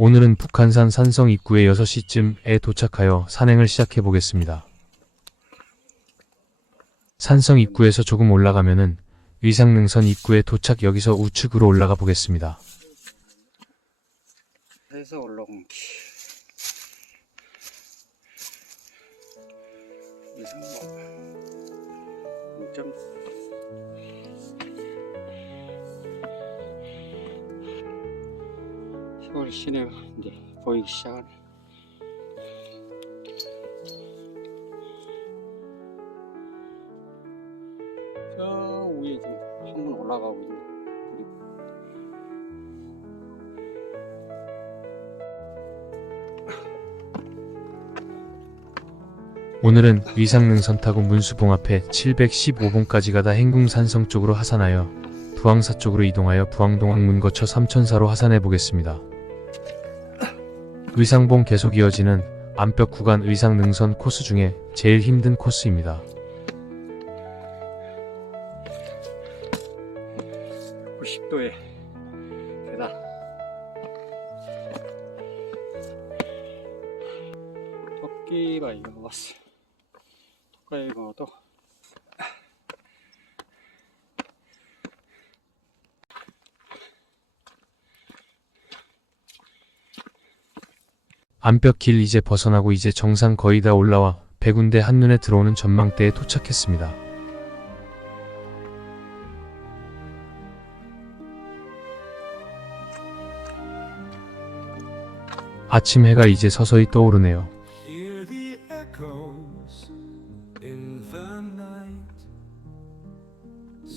오늘은 북한산 산성 입구에 6시쯤에 도착하여 산행을 시작해 보겠습니다. 산성 입구에서 조금 올라가면은 의상능선 입구에 도착 여기서 우측으로 올라가 보겠습니다. 해서 올라온 기. 이상 서울 시내가 이제 보이기 시작하네. 저 위에 지금 한번 올라가고 있네. 오늘은 의상능선 타고 문수봉 앞에 715봉까지 가다 행궁산성 쪽으로 하산하여 부항사 쪽으로 이동하여 부항동 항문 거쳐 삼천사로 하산해 보겠습니다. 의상봉 계속 이어지는 암벽 구간 의상 능선 코스 중에 제일 힘든 코스입니다. 암벽 길 이제 벗어나고 이제 정상 거의 다 올라와 백운대 한눈에 들어오는 전망대에 도착했습니다. 아침 해가 이제 서서히 떠오르네요.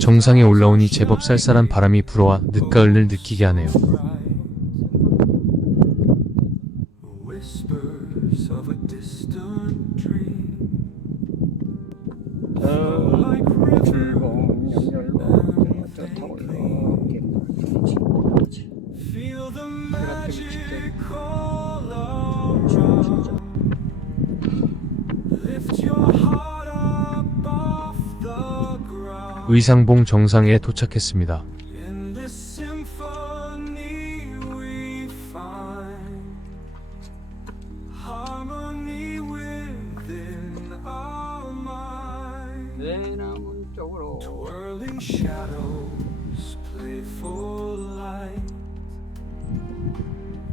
정상에 올라오니 제법 쌀쌀한 바람이 불어와 늦가을을 느끼게 하네요. 의상봉 정상에 도착했습니다. Within our mind. 내나문 쪽으로 Whirling shadows, playful light.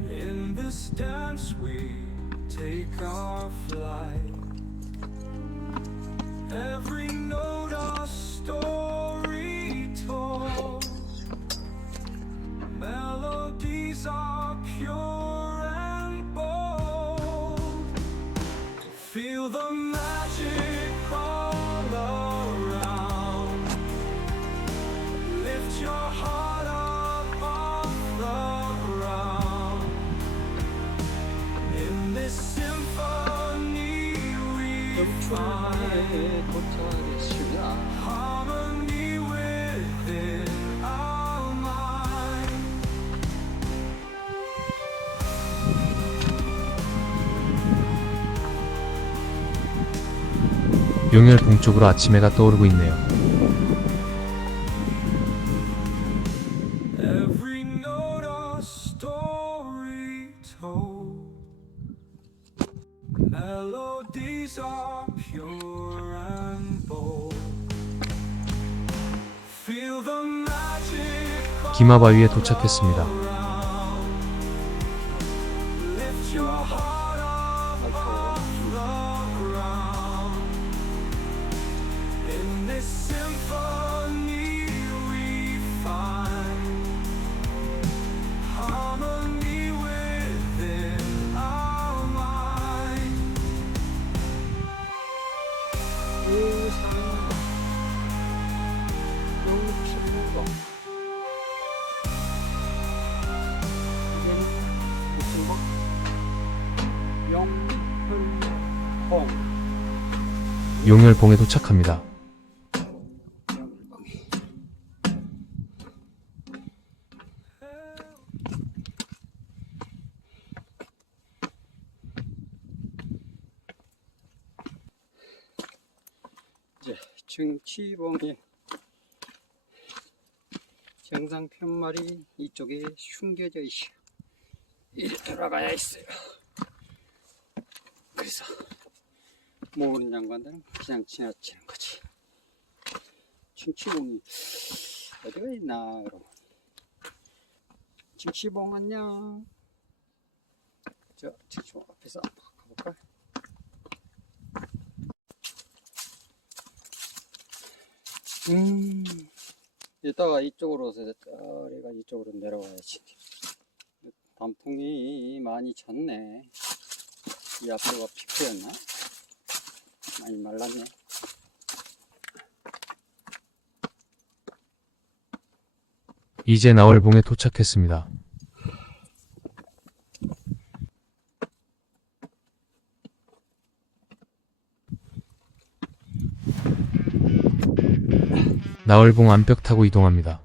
In this dance we take our flight. Every find 역주에 도착했습니다. harmony within our mind. 용열봉 쪽으로 아침 해가 떠오르고 있네요. 기마바위에 도착했습니다. 용열봉에 도착합니다. 이제 중치봉이 정상 편말이 이쪽에 숨겨져 있어. 이리 돌아가야 있어요. 그래서 모르는 장관들은 그냥 지나치는 거지. 칭치봉이 어디가 있나 여러분. 칭치봉 안녕. 저 칭치봉 앞에서 한번 가볼까? 음. 이따가 이쪽으로 저리가 이쪽으로 내려와야지. 단풍이 많이 졌네. 이 앞에가 피크였나? 많이 말랐네. 이제 나월봉에 도착했습니다. 나월봉 암벽 타고 이동합니다.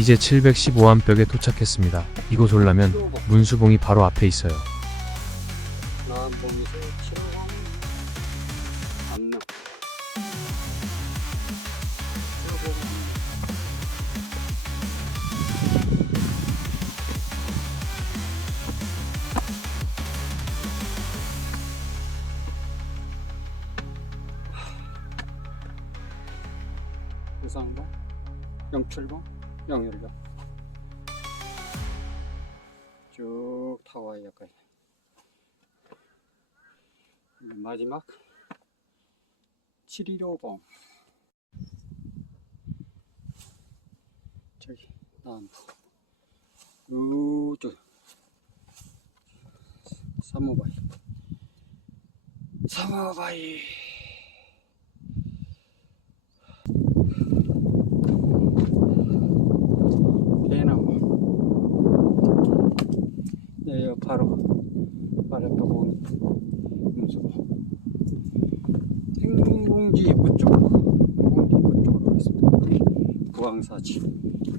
이제 715암벽에 도착했습니다. 이곳 올라면 문수봉이 바로 앞에 있어요. 영출봉, 영일봉. 쭉 타와야 여기까지. 마지막. 715번 저기 남부. 우쪽 사모바이 사모바이 대나무 네 여기 바로 문수고 행궁공지 입구 쪽 행궁공지 입구 쪽으로 가겠습니다. 부항사지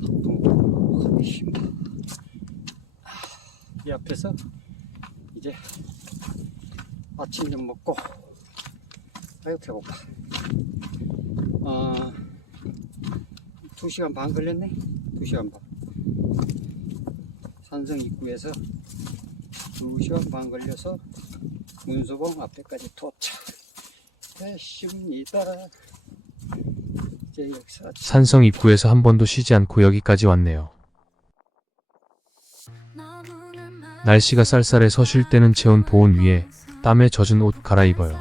동쪽으로 가겠습니다 아, 이 앞에서 이제 아침 좀 먹고 아유 배고파 아 2시간 반 걸렸네? 2시간 반. 산성 입구에서 2시간 반 걸려서 문수봉 앞에까지 도착했습니다. 산성 입구에서 한 번도 쉬지 않고 여기까지 왔네요. 날씨가 쌀쌀해서 쉴 때는 체온 보온 위에 땀에 젖은 옷 갈아입어요.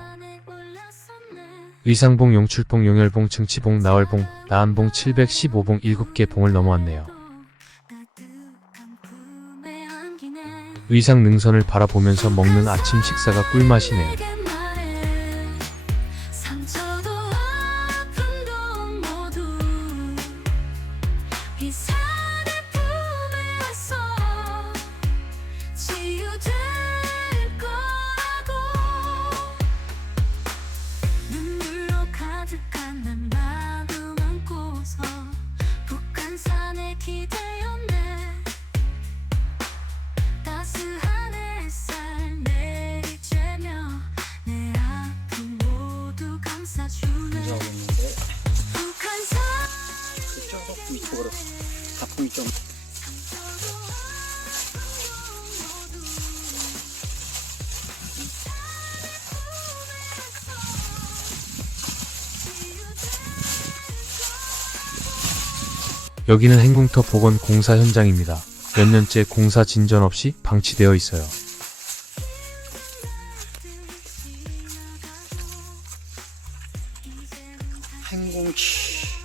의상봉, 용출봉, 용열봉, 증치봉, 나월봉, 나안봉 715봉 7개 봉을 넘어왔네요. 의상 능선을 바라보면서 먹는 아침 식사가 꿀맛이네요. 위쪽으로 작품이 좀 여기는 행궁터 복원 공사 현장입니다. 몇 년째 공사 진전 없이 방치되어 있어요. 행궁치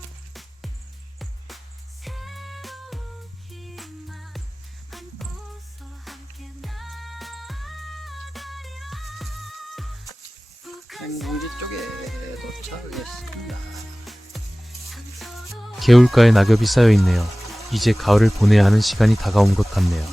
개울가에 낙엽이 쌓여 있네요. 이제 가을을 보내야 하는 시간이 다가온 것 같네요.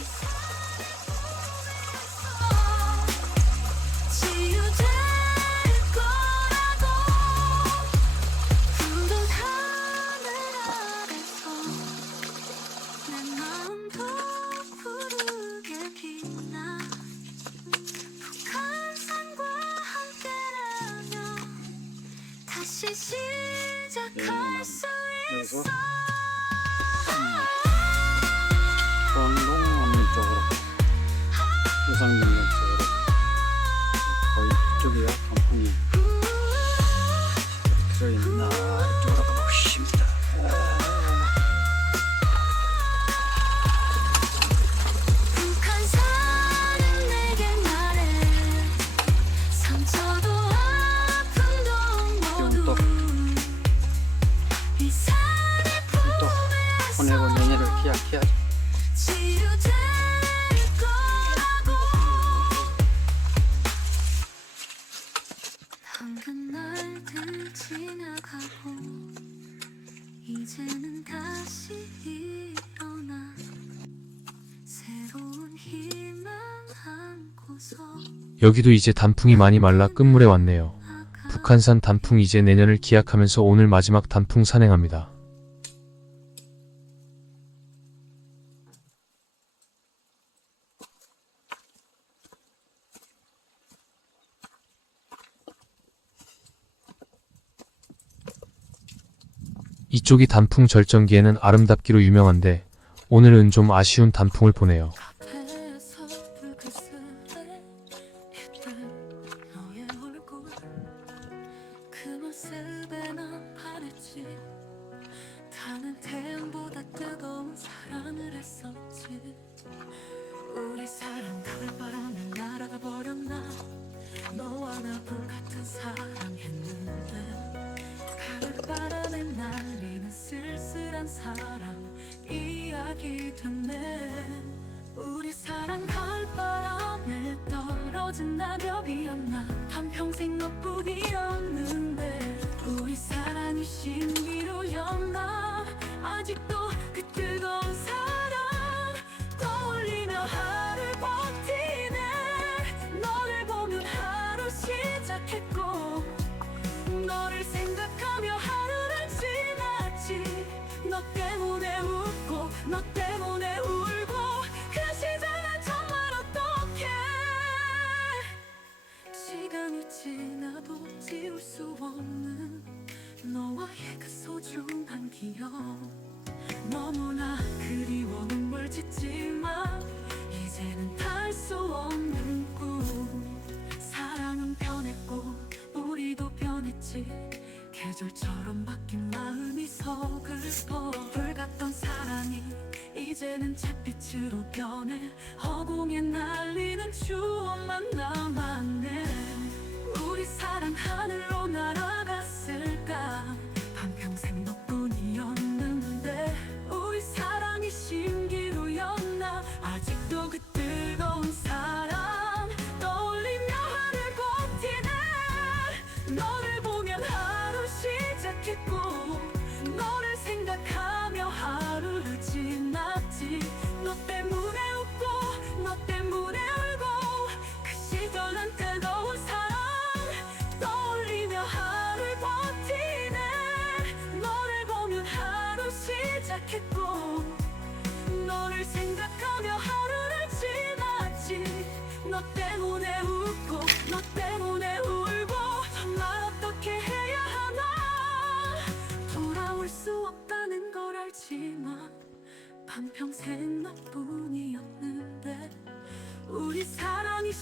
여기도 이제 단풍이 많이 말라 끝물에 왔네요. 북한산 단풍 이제 내년을 기약하면서 오늘 마지막 단풍 산행합니다. 이쪽이 단풍 절정기에는 아름답기로 유명한데 오늘은 좀 아쉬운 단풍을 보네요. 않는 우리 사랑 갈바람에 떨어진 낙엽이었나? 한평생 너뿐이었는데 우리 사랑이 신비로였나? 아직도 빛으로 변해. 허공에 날리는 추억만 남았네. 우리 사랑 하늘로 날아 생각하며 하루를 지났지. 너 때문에 웃고 너 때문에 울고 나 어떻게 해야 하나? 돌아올 수 없다는 걸 알지만 반평생 너뿐이었는데 우리 사랑이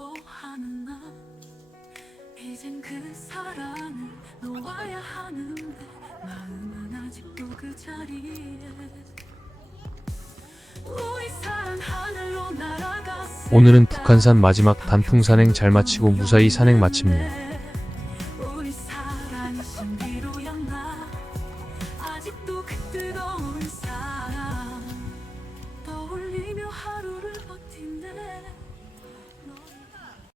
그리워하는 나 이젠 그 사랑을 놓아야 하는데 마음은 아직도 그 자리에 오늘은 때 북한산 마지막 단풍 산행 잘 마치고 무사히 산행 마칩니다.